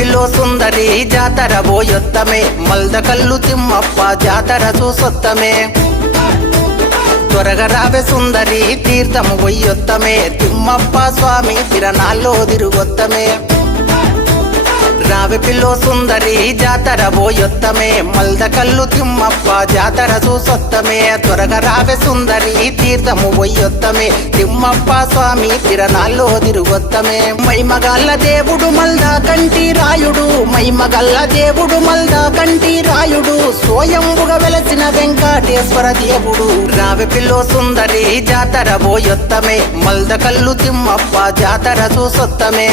pillow సుందరి జాతర పోయొత్తమే మల్దకల్లు తిమ్మప్ప జాతర చూసొత్తమే త్వరగా రావే సుందరి తీర్థము పోయొత్తమే తిమ్మప్ప స్వామి తిరణాల్లో తిరుగొత్తమే రావే పిల్లో సుందరి జాతర పోయొత్తమే మల్దకల్లు తిమ్మప్ప జాతర చూసొత్తమే త్వరగా రావే సుందరి తీర్థము పోయొత్తమే తిమ్మప్ప స్వామి తిరణాల్లో తిరుగొత్తమే మైమగల్ల దేవుడు మల్దా కంటి రాయుడు మైమగల్ల దేవుడు మల్దా కంటి రాయుడు స్వయంబుగా వెలసిన వెంకటేశ్వర దేవుడు రావే పిల్లో సుందరి జాతర పోయొత్తమే మల్దకల్లు తిమ్మప్ప జాతర చూసొత్తమే